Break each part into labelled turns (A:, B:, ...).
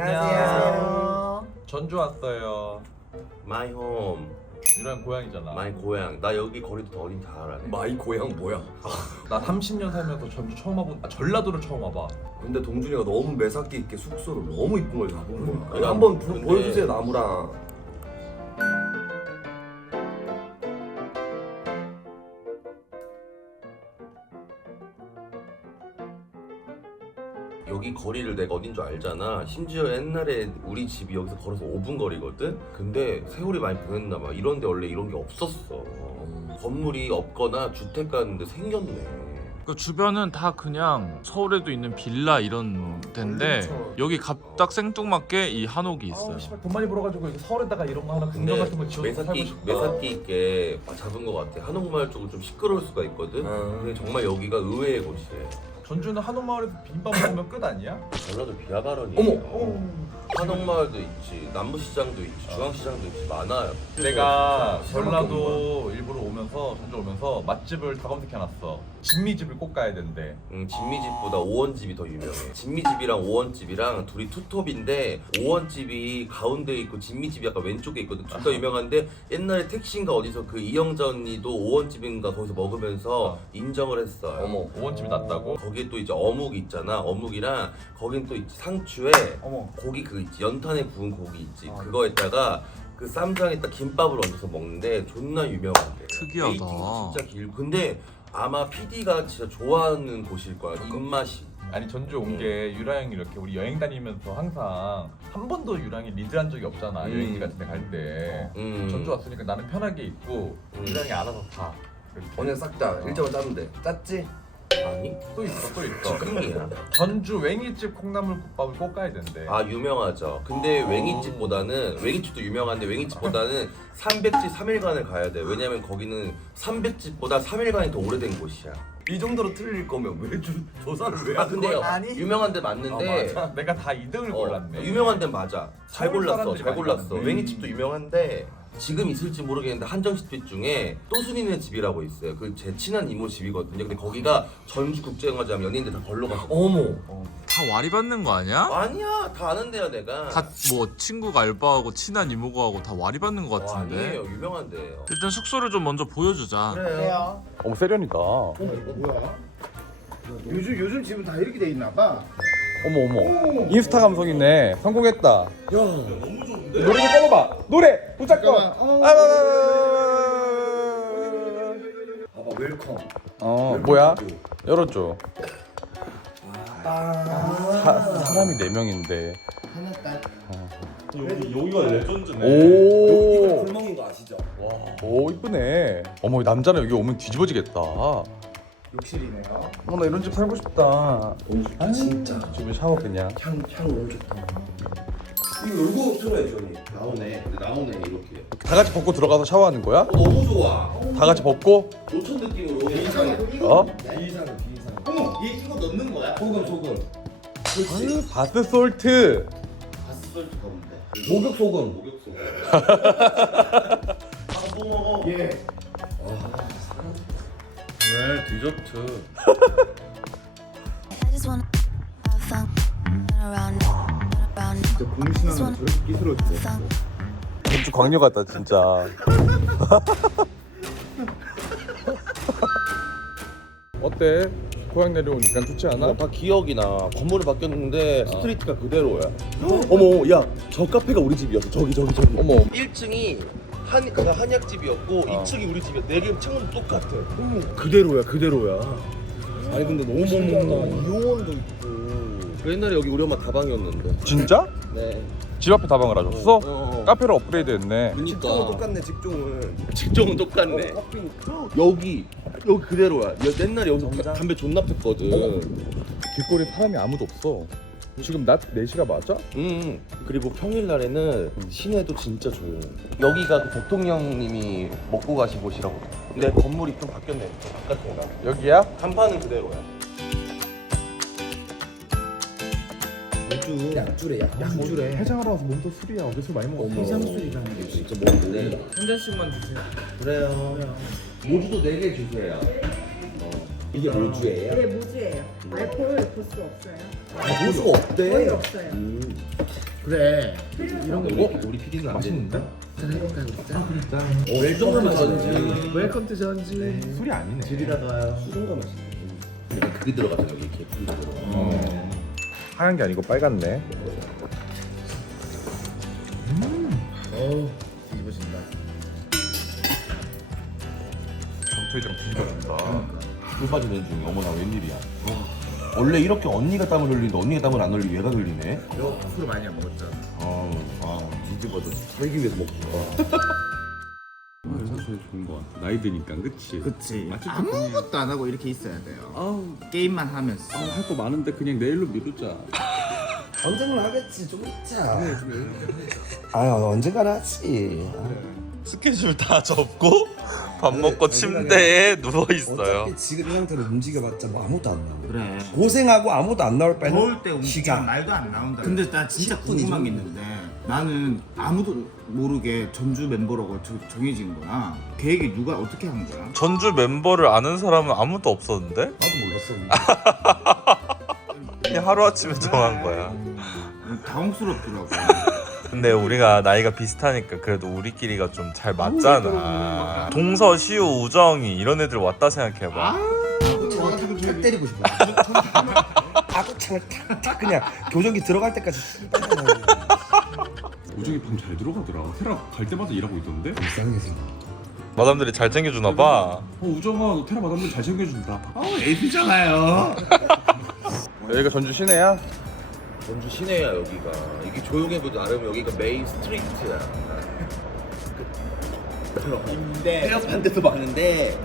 A: 안녕하세요.
B: 전주 왔어요.
C: 마이 홈,
B: 유란 고향이잖아.
C: 마이 고향. 나 여기 거리도 더 어딘지 다 알아.
A: 마이 고향 뭐야?
B: 나 30년 살면서 전주 처음 와본, 아, 전라도를 처음 와봐.
A: 근데 동준이가 너무 매사기 있게 숙소를 너무 이쁜 걸 잡은 거야.
C: 그러니까.
A: 한번 부-
C: 근데-
A: 보여주세요 나무랑.
C: 여기 거리를 내가 어딘 줄 알잖아. 심지어 옛날에 우리 집이 여기서 걸어서 5분 거리거든. 근데 세월이 많이 보냈나 봐. 이런데 원래 이런 게 없었어. 건물이 없거나 주택 가는데 생겼네.
D: 그 주변은 다 그냥 서울에도 있는 빌라 이런 데인데
A: 그렇죠.
D: 여기 갑딱 생뚱맞게 이 한옥이 있어요.
B: 아우, 씨발 돈 많이 벌어가지고 서울에다가 이런 거 하나
C: 근데
B: 궁전 같은 거 지어서 살고
C: 매사기
B: 싶다.
C: 매사기 있게 잡은 것 같아. 한옥마을 쪽은 좀 시끄러울 수가 있거든.
A: 아.
C: 근데 정말 여기가 의외의 곳이래.
B: 전주는 한옥마을에서 비빔밥 먹으면 끝 아니야?
C: 전라도 비하 발언이.
A: 어머.
C: 한옥마을도 있지, 남부시장도 있지, 중앙시장도 있지 많아요.
B: 내가
A: 네.
B: 전라도 일부러 오면서 전주 오면서 맛집을 다 검색해놨어. 진미집을 꼭 가야 된대.
C: 응, 진미집보다 오원집이 더 유명해. 진미집이랑 오원집이랑 둘이 투톱인데 오원집이 가운데 있고 진미집이 약간 왼쪽에 있거든. 둘 다 유명한데 옛날에 택시인가 어디서 그 이영자 언니도 오원집인가 거기서 먹으면서
B: 어.
C: 인정을 했어요.
A: 어머.
B: 오원집이 낫다고?
C: 거기에 또 이제 어묵 있잖아. 어묵이랑 거긴 또 있지 상추에
B: 어머.
C: 고기 그 있지 연탄에 구운 고기 있지.
B: 아.
C: 그거에다가 그 쌈장에다 김밥을 얹어서 먹는데 존나 유명한데.
D: 특이하다.
C: 웨이팅도 진짜 길고. 근데 아마 PD가 진짜 좋아하는 곳일 거야. 입맛이.
B: 아니 전주 온게 유라 형이 이렇게 우리 여행 다니면서 항상 한 번도 유랑이 리드한 적이 없잖아
C: 음.
B: 여행지 같은 데 갈 때
C: 음.
B: 전주 왔으니까 나는 편하게 있고
C: 음.
B: 유랑이 알아서 타 그렇게.
A: 오늘 싹다 일정을 짰는데 짰지?
C: 아니?
B: 또 있어 또 있어
C: 끔이야.
B: 전주 웽이집 콩나물국밥을 꼭 가야 된대
C: 아 유명하죠. 근데 웽이집보다는 웽이집도 유명한데 웽이집보다는 300집 3일간을 가야 돼. 왜냐면 거기는 300집보다 3일간이 더 오래된 곳이야.
A: 이 정도로 틀릴 거면 왜 주, 조사를 왜
C: 아
A: 하는
C: 근데
A: 거야?
C: 유명한 데 맞는데
B: 어, 맞아. 내가 다 2등을
C: 어,
B: 골랐네
C: 유명한 데는 맞아. 잘
B: 서울
C: 골랐어.
B: 사람들이
C: 잘
B: 많이
C: 골랐어.
B: 가는데.
C: 웽이집도 유명한데 지금 있을지 모르겠는데 한정식집 중에 또순이네 집이라고 있어요. 그 제 친한 이모 집이거든요. 근데 거기가 전주 국제영화제 하면 연예인들 다 걸러 가서
A: 어머.
D: 다 와리 받는 거 아니야?
C: 아니야 다 아는 데야 내가.
D: 다 뭐 친구가 알바하고 친한 이모가 하고 다 와리 받는 거
C: 어,
D: 같은데.
C: 아니에요 유명한 데예요.
D: 일단 숙소를 좀 먼저 보여주자.
C: 그래요.
E: 어머 세련이다. 어머
F: 뭐야? 요즘 요즘 집은 다 이렇게 돼 있나 봐.
E: 어머. 인스타 감성이네. 성공했다. 야 너무 좋은데. 노래 좀 꺼봐. 노래 무조건.
F: 잠깐만. 어.
E: 아, 아,
A: 봐봐 웰컴.
E: 아, 아. 어 뭐야? 열어줘. 사, 사람이 네 명인데.
F: 하나 딸.
E: 오.
A: 불멍인 거 아시죠?
E: 오 이쁘네. 어머 남자는 여기 오면 뒤집어지겠다. 어,
F: 욕실이네요.
E: 나 이런 집 살고 싶다.
A: 아, 진짜.
E: 집에 샤워 그냥.
A: 향, 향 너무 좋다. 이거 열고 틀어야지 언니.
F: 나오네. 나오네 이렇게.
E: 다 같이 벗고 들어가서 샤워하는 거야?
C: 어, 너무 좋아.
E: 다 같이 벗고?
C: 노천 느낌으로.
F: 비상해.
E: 어?
A: 비상은 비상.
F: 어머, 얘 이거 넣는 거야?
A: 소금 소금.
E: 아, 바스 솔트.
F: 바스솔트가 뭔데?
A: 목욕 소금.
C: 목욕소.
F: 예.
E: 왜 디저트?
G: I just wanna have fun, run around, run around,
F: 진짜 공신하는 저렇게 끼스러워
G: have
F: 주세요.
G: fun.
E: 전주 광녀 같다 진짜. 어때? 고향 내려오니까 좋지 않아?
C: 어, 다 기억이 나. 건물이 바뀌었는데 스트리트가 그대로야. 어머, 야, 저 카페가 우리 집이었어. 저기, 저기, 저기.
E: 어머.
C: 1층이 한, 그 한약집이었고, 2층이 우리 집이야. 네개 창문 똑같아.
A: 그대로야 그대로야. 아니 근데 너무 신기하다.
C: 이용원도 있고. 그 옛날에 여기 우리 엄마 다방이었는데.
E: 진짜?
C: 네.
E: 집 앞에 다방을 하셨어?
C: 어.
E: 카페로 업그레이드 했네.
A: 직종은
C: 그러니까.
A: 똑같네 직종은.
C: 직종은 똑같네. 여기, 여기 그대로야. 야, 옛날에 여기서 다- 담배 존나 폈거든.
E: 길거리 사람이 아무도 없어. 지금 낮 4시가 맞아?
C: 음. 그리고 평일날에는 시내도 진짜 조용. 여기가 그 대통령님이 먹고 가신 곳이라고. 근데 건물이 좀 바뀌었네. 바깥에가.
E: 여기야?
C: 간판은 그대로야.
F: 맥주. 약주래, 약. 약주래.
E: 해장하러 와서 몸도 술이야. 어제 술 많이 먹었어.
F: 해장술이라는 게
C: 진짜 먹는데.
D: 한 잔씩만 주세요.
C: 그래요. 모주도 4개 주세요. 어.
A: 이게 모주예요?
H: 네, 모주예요. 알코올 도수 없어요.
A: 아, 고수가 없대.
H: 거의 없어요.
F: 그래.
A: 이런 거 어? 우리 PD는 안 되는데? 짠 해볼까요? 짠. 짠. 어, 이 정도면 전지.
F: 웰컴 투 전지.
E: 술이 아니네.
F: 질이다가
A: 수정가 맛있네. 약간 그게 들어가잖아 여기 개꿀이 들어가.
E: 어. 하얀 게 아니고 빨갛네.
F: 어우 뒤집어진다.
E: 정초이랑 뒤집어진다.
A: 술 빠지는 중에 어머 나 웬일이야. 원래 이렇게 언니가 땀을 흘리는데 언니가 땀을 안 흘리고 얘가 흘리네.
F: 너 술을 많이 안 먹었잖아.
A: 아, 아 뒤집어져. 살기 위해서 먹구나.
E: 사실 좋은 거 같아. 나이 드니까 그치?
F: 그치.
E: 맞지?
F: 아무것도 안 하고 이렇게 있어야 돼요. 게임만 하면서.
E: 할 거 많은데 그냥 내일로 미루자.
A: 언젠가 하겠지 좀 있자. 아 언젠가는 하지.
D: 스케줄 다 접고 밥 먹고 침대에 누워 있어요.
A: 어차피 지금 이 상태로 움직여봤자 뭐 아무도 안 나와.
F: 그래.
A: 고생하고 아무도 안 나올 바에는
F: 더울 때 움직이면 말도 안 나온다. 근데 나 진짜 궁금한 게 있는데 나는 아무도 모르게 전주 멤버라고 저- 정해진 거야. 계획이 누가 어떻게 한 거야?
D: 전주 멤버를 아는 사람은 아무도 없었는데
A: 나도 몰랐어.
D: 그냥 하루 아침에 정한 거야.
F: 음, 당황스럽더라고.
D: 근데 우리가 나이가 비슷하니까 그래도 우리끼리가 좀 잘 맞잖아. 동서, 시우, 우정이 이런 애들 왔다 생각해봐.
A: 탁 때리고 싶어. 아구창을 탁탁 그냥 교정기 들어갈 때까지 씨발
E: 우정이 밤 잘 들어가더라. 테라 갈 때마다 일하고 있던데?
A: 불쌍해서.
D: 마담들이 잘 챙겨주나 봐.
E: 어 우정아 너 테라 마담들 잘 챙겨준다.
F: 어, 에이프잖아요.
E: 여기가 전주 시내야?
C: 전주 시내야 여기가. 이게 조용해도 나름 여기가 메인 스트리트야.
F: 근데
C: 폐업한 데도 많은데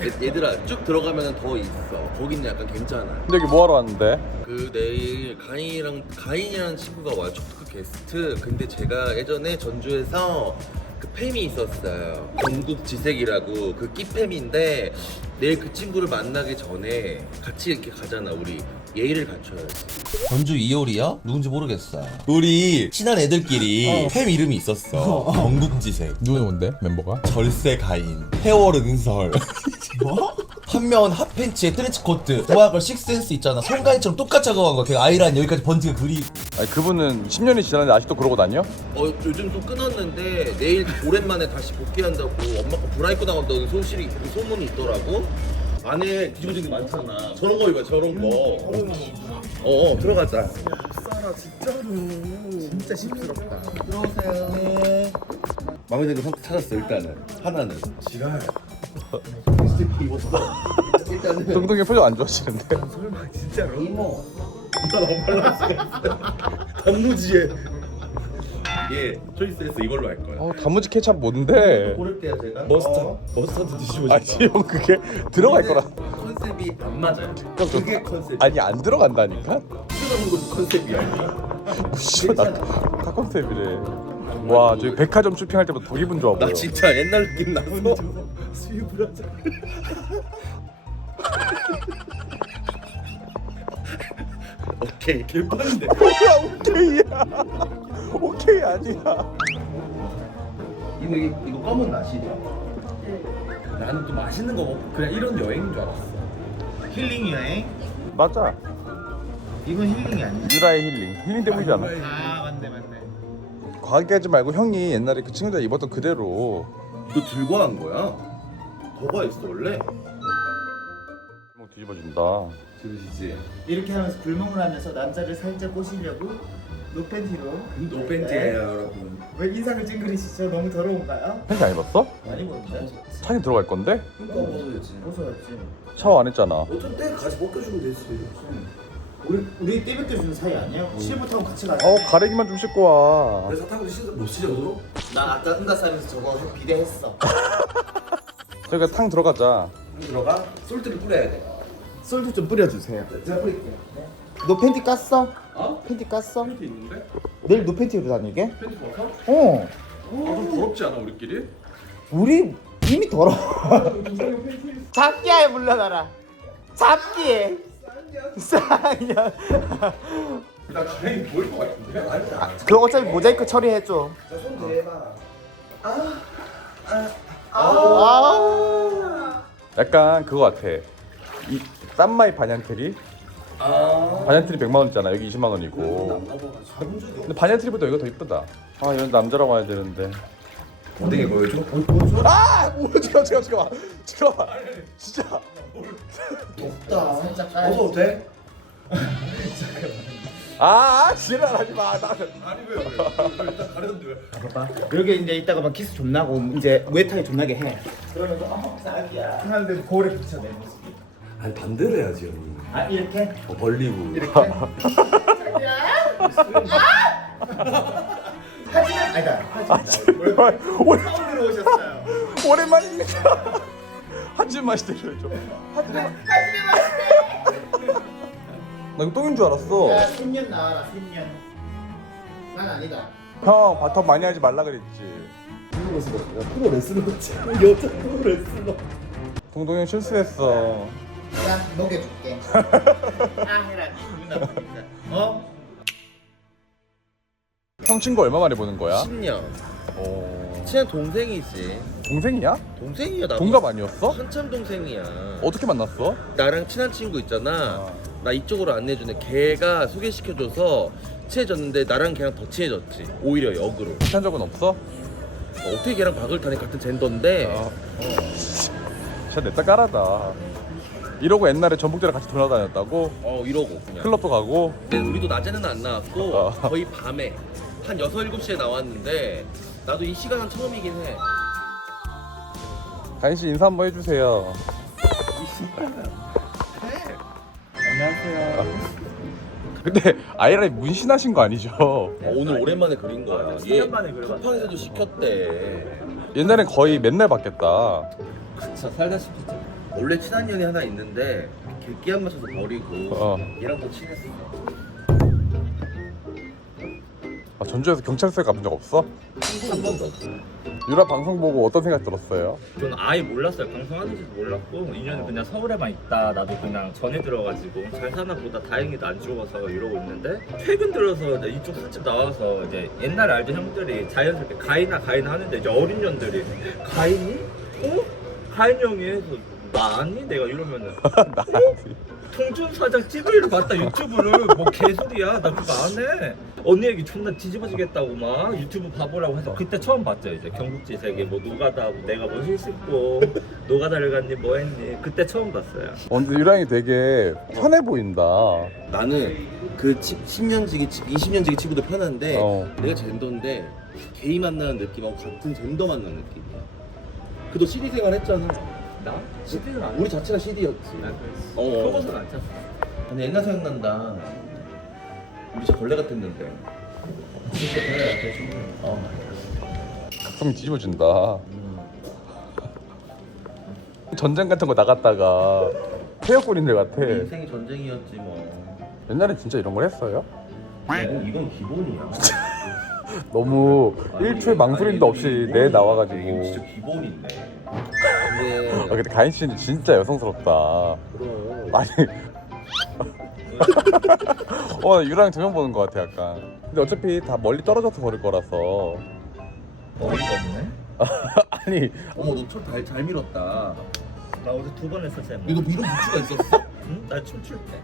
C: 얘- 얘들아 쭉 들어가면 더 있어. 거기는 약간 괜찮아.
E: 근데 여기 뭐하러 왔는데?
C: 그 내일 가인이랑 가인이라는 친구가 와요. 촉크 게스트. 근데 제가 예전에 전주에서 그 팸이 있었어요. 건국지색이라고 그 끼팸인데 내일 그 친구를 만나기 전에 같이 이렇게 가잖아 우리. 예의를 갖춰야지. 전주 이효리야? 누군지 모르겠어. 우리 친한 애들끼리 팸 이름이 있었어. 건국지색.
E: 누구 뭔데? 멤버가?
C: 절세 가인. 세월 은설. 뭐? 한 명은 핫팬츠에 트렌치 코트 도화걸 식센스 있잖아 송가인처럼 똑같이 하고 간 거야 걔 아이란 여기까지 번지가 그리
E: 아니 그분은 10년이 지났는데 아직도 그러고 다녀?
C: 어 요즘 좀 끊었는데 내일 오랜만에 다시 복귀한다고 엄마가 브라 입고 나간다고 소식이 그 소문이 있더라고 안에 뒤집어진 게 많잖아 저런 거 입어 저런 거 어 어, 들어가자
F: 싸라 진짜로. 진짜 씹스럽다.
A: 마음에 드는 거 찾았어 일단은 하나는.
F: 지랄.
A: 일단은
E: 정동이 표정 안 좋아지는데?
F: 설마 진짜로?
A: 이모.
C: 단무지에 예 초이스에서 이걸로 할 거야
E: 어 단무지 케찹 뭔데?
C: 고를 때야 제가
A: 머스타드. 머스타드 뒤집어진다.
E: 아니 형 그게 들어갈 거라
C: 컨셉이 안 맞아요
E: 형,
C: 그게 컨셉
E: 아니 안 들어간다니까?
C: 들어가는 것도 컨셉이야
E: 씨발 나 다 컨셉이래 와 저기 백화점 쇼핑할 때보다 더 기분 좋아 보여
C: 나 진짜 옛날 느낌 났어
F: 수입을 하자.
C: 오케이 개판인데
E: 뭐야 오케이야 오케이 아니야
A: 이거 이거, 이거 검은 나시죠? 나는 또 맛있는 거 먹고 그냥 이런 여행인 줄 알았어.
F: 힐링 여행?
E: 맞아
F: 이건 힐링이 아니지.
E: 유라의 힐링 힐링 때문이잖아
F: 아 맞네 맞네.
E: 과하게 하지 말고 형이 옛날에 그 친구들 입었던 그대로
C: 너 들고 한 거야? 더가 있어 원래?
E: 목 뒤집어진다
A: 들으시지?
F: 이렇게 하면서 불멍을 하면서 남자를 살짝 꼬시려고 노팬티로.
A: 노팬티예요 여러분.
F: 왜 인상을 찡그리시죠? 너무 더러운가요?
E: 팬티 안 입었어?
F: 많이 보는데?
E: 차에 들어갈 건데?
A: 그러니까 벗어야지.
F: 벗어야지.
E: 샤워 안 했잖아
A: 어쩐 때 같이 벗겨주면 되지.
F: 우리 우리 떼백껴주는 사이 아니야? 실부터 같이 가자.
E: 어 가래기만 좀 씻고 와
A: 그래서 사탕을 씻어 못 씻어 너?
F: 나 아까 응가 싸면서 저거 비대했어.
E: 저기가 탕 들어가자
A: 들어가 솔트를 뿌려야 돼.
F: 솔트 좀 뿌려주세요.
A: 제가 뿌릴게요.
F: 너 팬티 깠어?
A: 어?
F: 팬티 깠어?
E: 팬티 있는데?
F: 내일 노 팬티로 다니게?
E: 팬티 벗어?
F: 어.
E: 아좀 더럽지 않아 우리끼리?
F: 우리 이미 더러워. 잡기야에 물러가라. 잡기에. 쌍년.
E: 나 가래기 보일 것 같은데? 아니야
F: 그거 어차피 모자이크 처리해줘.
A: 손 대봐.
F: 아.
E: 약간 그거 같아. 이 쌈마이 반얀트리?
A: 아.
E: 반얀트리 100만 원이잖아. 여기 20만 원이고.
A: 적이
E: 근데 반얀트리보다 여기가 더 이쁘다. 아 이런 남자랑 와야 되는데.
A: 어떻게 보여줘?
E: 아! 오, 잠깐만 잠깐만 잠깐만. 잠깐만. 진짜.
A: 없다. 살짝 어서 돼?
E: 아 지랄하지 마 나는
A: 아니 왜요? 왜요? 일단 가려는데 왜?
F: 봐봐. 그러게 이제 이따가 막 키스 존나고 이제 무에타이 존나게 해. 그러면서 어 자기야. 하는데 거울에 비쳐 내 모습.
A: 아니 반대로 해야지 형님.
F: 아 이렇게?
A: 어, 벌리고.
F: 하지만 아니다.
E: 아 제발 오래,
F: 처음 들어오셨어요.
E: 오랜만입니다 한줌 맛이 들려줘 한줌 나 이거 똥인 줄 알았어
F: 야 10년 나와라 10년. 난 아니다.
E: 형 바텀 많이 하지 말라 그랬지
A: 프로 레슬러지. 여자 프로 레슬러.
E: 동동이 형 실수했어
F: 자 녹여줄게. 아 해라. 기분 나쁘니까. 어?
E: 형 친구 얼마 만에 보는 거야?
C: 10년.
E: 어...
C: 친한 동생이지.
E: 동생이야?
C: 동생이야 나.
E: 동갑 아니었어?
C: 한참 동생이야.
E: 어떻게 만났어?
C: 나랑 친한 친구 있잖아.
E: 어.
C: 나 이쪽으로 안내주는 걔가 소개시켜줘서 친해졌는데 나랑 걔랑 더 친해졌지. 오히려 역으로.
E: 친한 적은 없어?
C: 어, 어떻게 걔랑 박을 타니 같은 젠더인데
E: 어. 진짜 내짜 깔하다 이러고 옛날에 전북대랑 같이 돌아다녔다고?
C: 어 이러고 그냥.
E: 클럽도 가고
C: 근데 우리도 낮에는 안 나왔고
E: 어.
C: 거의 밤에 한 6, 7시에 나왔는데 나도 이 시간은 처음이긴 해.
E: 가인씨 인사 한번 해주세요 근데 아이라이 문신하신 거 아니죠?
C: 어, 오늘 오랜만에 그린 거야. 얘 쿠팡에서도 시켰대.
E: 옛날엔 거의 맨날 봤겠다
C: 진짜 살다 싶었지. 원래 친한 년이 하나 있는데 걔 끼 안 맞춰서 버리고
E: 어.
C: 얘랑 더 친했어.
E: 아, 전주에서 경찰서에 가본 적 없어?
C: 한 번도 없어.
E: 유라 방송 보고 어떤 생각 들었어요?
I: 저는 아예 몰랐어요. 방송하는지도 몰랐고 인연은 그냥 서울에만 있다. 나도 그냥 전에 들어가지고 잘 사나 보다 다행히도 안 죽어서 이러고 있는데 최근 들어서 이제 이쪽 사집 나와서 이제 옛날 알던 형들이 자연스럽게 가인아 가인아 하는데 이제 어린 년들이 가인이? 어? 가인 형이 해서 나 아니? 내가 이러면은
E: 나한테
I: 통준 사장 TV를 봤다 유튜브를 뭐 개소리야 나 그거 안 해. 언니 얘기 존나 뒤집어지겠다고 막 유튜브 봐보라고 해서 그때 처음 봤죠 이제 경국지 세계 뭐 노가다 하고 내가 뭐 힐씻고 노가다를 갔니 뭐 했니 그때 처음 봤어요.
E: 어, 근데 유랑이 되게 편해 보인다
C: 나는 그 10년지기, 20년지기 친구도 편한데
E: 어.
C: 내가 젠더인데 게이 만나는 느낌하고 같은 젠더 만나는 느낌이야. 그도 CD 생활 했잖아.
I: 나? CD는 안
C: 우리 자체가 CD였지.
I: 나 그랬어.
C: 어.
I: 속옷은 안 찼어.
C: 근데 옛날 생각난다. 우리 진짜 벌레 같았는데. 진짜 벌레. 어.
E: 각성 뒤집어진다 전쟁 같은 거 나갔다가 태역군인들 같아
C: 인생이 전쟁이었지 뭐.
E: 옛날에 진짜 이런 걸 했어요?
C: 이건, 이건 기본이야.
E: 너무 일초의 망설임도
C: 아니,
E: 없이 내
C: 기본이야.
E: 나와가지고
C: 이건 진짜 기본인데.
E: 아,
C: 근데
E: 근데 가인 씨는 진짜 여성스럽다
C: 그럼
E: 아니 어, 나 유랑 조명 보는 것 같아 약간 근데 어차피 다 멀리 떨어져서 걸을 거라서
I: 어이가 없네.
E: 아니
C: 어머 너철잘 잘 밀었다.
I: 나 어제 두 번 했었어요.
C: 이거 뭐 이런 부츠가 있었어?
I: 응? 나 춤출 때.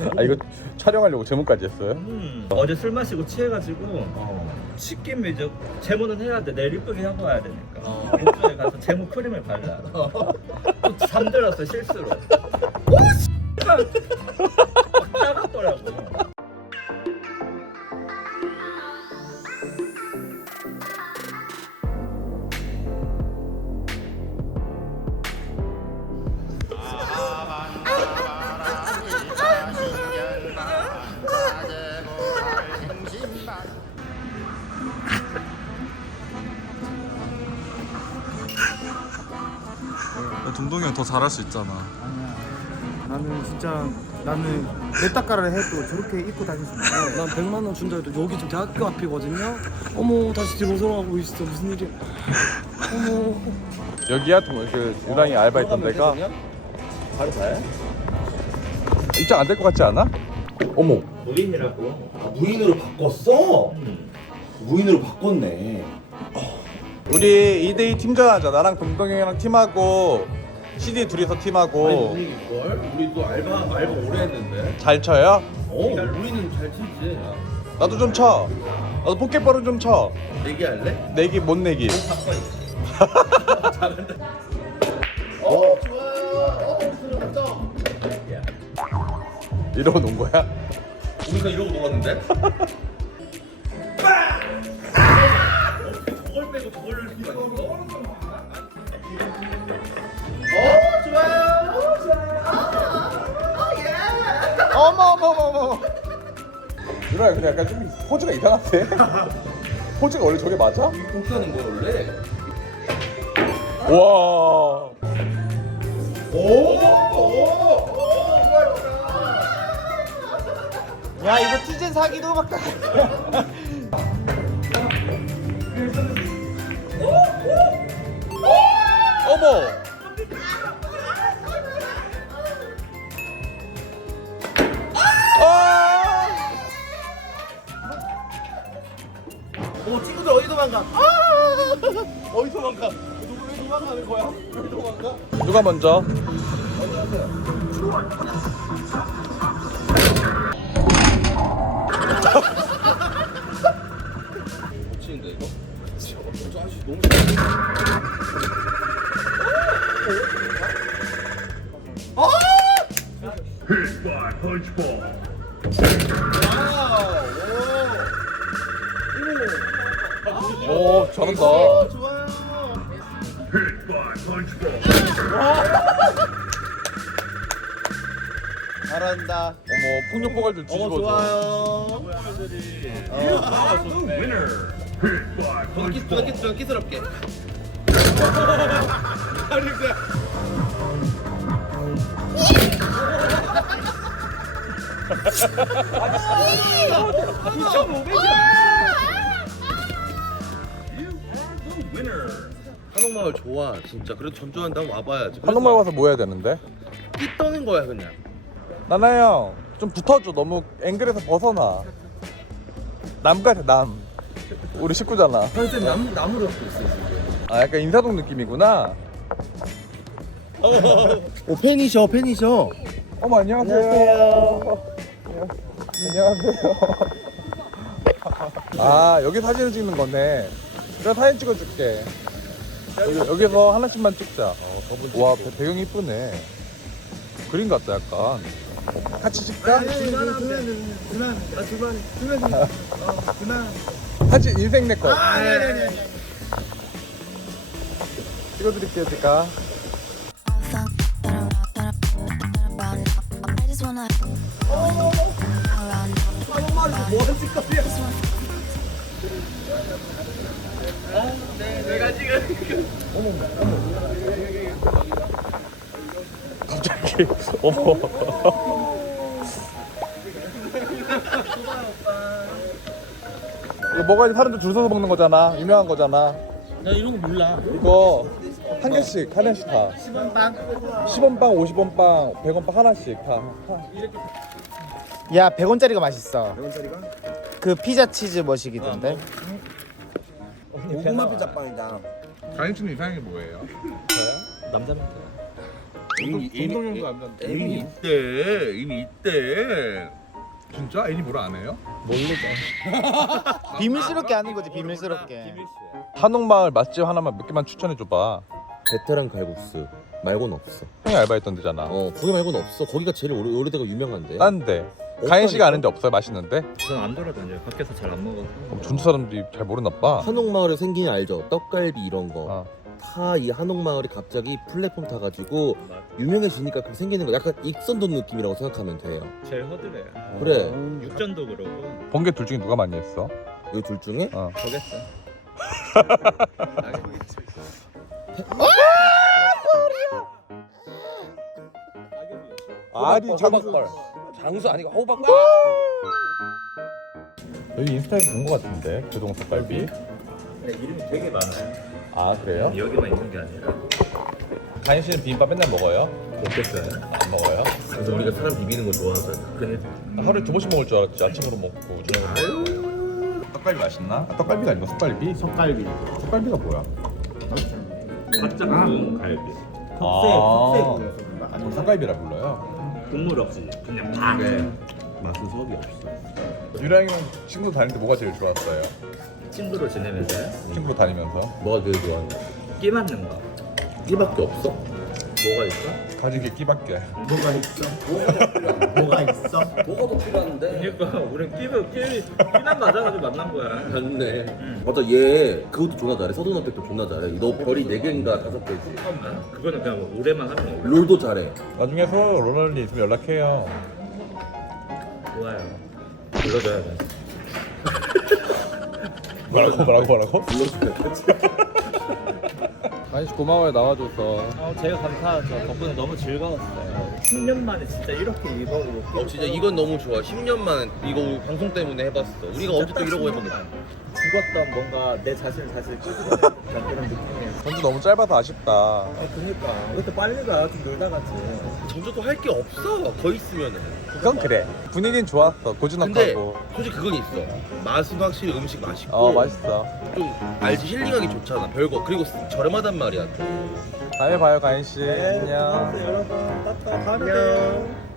E: 아 이거 촬영하려고 제목까지 했어요?
I: 음. 어제 술 마시고 취해가지고
C: 어.
I: 치킨 미적 제모는 해야 돼. 내일 이쁘게 하고 와야 되니까.
C: 어.
I: 일주일에 가서 제모 크림을 발라. 또 잠들었어 실수로. 오 씨발. 막 따갑더라고.
D: 잘할 수 있잖아
F: 아니야. 나는 진짜 나는 레타카를 해도 저렇게 입고 다닐 수 있어.
J: 난 100만 원 준다 해도 여기 지금 대학교 앞이거든요. 어머 다시 뒤로 돌아가고 있어 무슨 일이야? 어머.
E: 여기야 동, 그 유랑이 알바했던 데가
C: 바로 가야?
E: 입장 안 될 것 같지 않아?
C: 어머
I: 무인이라고.
C: 아, 무인으로 바꿨어?
I: 음.
C: 무인으로 바꿨네.
E: 우리 2대2 팀전 하자 나랑 동동이 형이랑 팀하고 CD 둘이서 팀하고
C: 우리 뭘? 우리도 알바 알바 오래 했는데.
E: 잘 쳐요?
C: 어, 우리는 잘 치지.
E: 나도 좀 쳐. 나도 포켓볼은 좀 쳐.
C: 얘기할래?
E: 내기 못 내기.
C: 어, 좋아요. 어, 들어갔죠.
E: 이러고 논 거야?
C: 우리가 이러고 놀았는데? 저걸 빼고 저걸 수가 있어?
E: 어머 어머 어머 어머. 유라야 근데 약간 좀 포즈가 이상한데? 포즈가 원래 저게 맞아?
C: 이렇게 하는 거 원래?
E: 와.
C: 오, 오, 오.
F: 야 이거 찢은 사기도 막
E: 어머.
C: 어, 친구들 어디 도망가? 어디 도망가? 왜 도망가는 거야? 왜 도망가?
E: 누가 먼저? 어머 폭력 포괄들 뒤집어져.
C: 좋아요. 누나 키스럽게. 아니 그냥. 한옥마을 좋아 진짜 그래도 전주한다면 와봐야지
E: 한옥마을 가서 뭐 해야 되는데?
C: 끼 떠는 거야 그냥
E: 나나 형, 좀 붙어줘. 너무 앵글에서 벗어나. 남 같아, 남. 우리 식구잖아.
C: 선생 나무 나무로 고 있어 지금
E: 아, 약간 인사동 느낌이구나.
C: 오 팬이셔 팬이셔
E: 어머, 안녕하세요. 안녕하세요. 아, 여기 사진을 찍는 거네. 내가 사진 찍어줄게. 여기, 여기서 하나씩만 찍자. 와, 배- 배경 이쁘네. 그림 같다, 약간. 같이 찍자? 사진 인생 내 거. 찍어드릴게요, 제가.
K: I thought that I rock, that I, that I round. I just wanna around.
E: 갑자기 어머 이거 먹어야지 사람들 줄 서서 먹는 거잖아. 유명한 거잖아.
A: 나 이런 거 몰라.
E: 이거 한 개씩 한 개씩 다. 10원 빵? 10원 빵 50원 빵 100원 빵 하나씩 다.
F: 야 100원짜리가 맛있어. 100원짜리가? 그 피자 치즈 머시기던데?
A: 고구마 피자빵이다.
E: 가인씨는 이상한 게 뭐예요?
I: 남자 멘트.
C: 이미
E: 안 된다
C: 이미 있대. 이미 있대
E: 진짜? 애니 뭐라 안 해요?
F: 비밀스럽게 하는 거지 비밀스럽게
E: 한옥마을 맛집 하나만 몇 개만 추천해 줘봐
L: 베테랑 칼국수 말고는 없어
E: 형이 알바했던 데잖아
L: 어 거기 말고는 없어 거기가 제일 오래, 오래되고 유명한데
E: 딴데 가인 씨가 아는 데 없어요 맛있는데?
I: 저는 안 돌아다녀요. 밖에서 잘 안 먹어서.
E: 전주 사람들이 잘 모르나 봐
L: 한옥마을에 생긴 게 알죠? 떡갈비 이런 거
E: 어.
L: 다이 한옥마을이 갑자기 플랫폼 타가지고 유명해지니까 그렇게 생기는 거 약간 익선돈 느낌이라고 생각하면 돼요.
I: 제일 허드래요.
L: 그래.
I: 육전도 그러고.
E: 번개 둘 중에 누가 많이 했어?
L: 이 둘 중에?
E: 어.
I: 저겠어.
E: 아니 장수.
L: 장수. 아니고 호박
E: 여기 인스타에서 본거 같은데 교동 닭갈비.
I: 이름이 되게 많아요.
E: 아 그래요?
I: 여기만 있는 게 아니라.
E: 가인 씨는 비빔밥 맨날 먹어요?
I: 먹겠어요?
E: 안 먹어요?
L: 그래서 우리가 사람 비비는 거 좋아하잖아
I: 그래.
E: 하루에 두 번씩 먹을 줄 알았지 아침으로 먹고 저녁으로 먹고 떡갈비 맛있나? 아, 떡갈비가 아니고 석갈비?
F: 석갈비
E: 석갈비가 뭐야?
I: 바짝 구운 갈비.
E: 아, 아 삼갈비라 불러요?
I: 국물 없이 그냥 밥.
A: 맛은 수업이 없어.
E: 유라형이랑 친구 다닐 때 뭐가 제일 좋았어요?
I: 친구로 지내면서
E: 친구 다니면서
A: 뭐가 제일 좋아하는 거?
I: 끼 맞는 거.
A: 끼밖에 없어?
I: 뭐가 있어?
E: 가지게 끼밖에
A: 뭐가 있어? 뭐가 있어? 뭐가 더 필요한데?
I: 그러니까 우린 끼면 끼 끼만 맞아가지고 만난 거야.
A: 맞네. 맞아 얘 그것도 존나 잘해. 서든 어택도 존나 잘해. 너 별이 4 개인가 5개지.
I: 잠깐만. 그거는 그냥 올해만 하면
A: 롤도 잘해.
E: 나중에 서로 로널리 있으면 연락해요
I: 좋아요. 불러줘야 돼.
E: 뭐라고 뭐라고 뭐라고? 많이 고마워요 나와줘서
I: 어, 제가 감사하죠. 덕분에 너무 즐거웠어요. 10년 만에 진짜 이렇게 이거로
C: 어 진짜 이건 너무 좋아 10년 만에 이거 방송 때문에 해봤어 우리가 언제 또 이러고 해보겠다
I: 죽었던 뭔가 내 자신을 다시 끌어내는 그런 느낌이에요.
E: 전주 너무 짧아서 아쉽다.
I: 아, 그니까. 이것도 빨리 가. 좀 놀다 가지.
C: 전주도 할 게 없어 거 있으면은.
E: 그건 그래. 분위기는 좋았어.
C: 근데
E: 고즈넉하고.
C: 솔직히 그건 있어. 맛은 확실히 음식 맛있고.
E: 어 맛있어.
C: 좀 알지? 힐링하기 좋잖아 별거. 그리고 저렴하단 말이야 또.
E: 다음에 봐요 가인 씨. 안녕.
I: 여러분, 따따 다음에 봬요.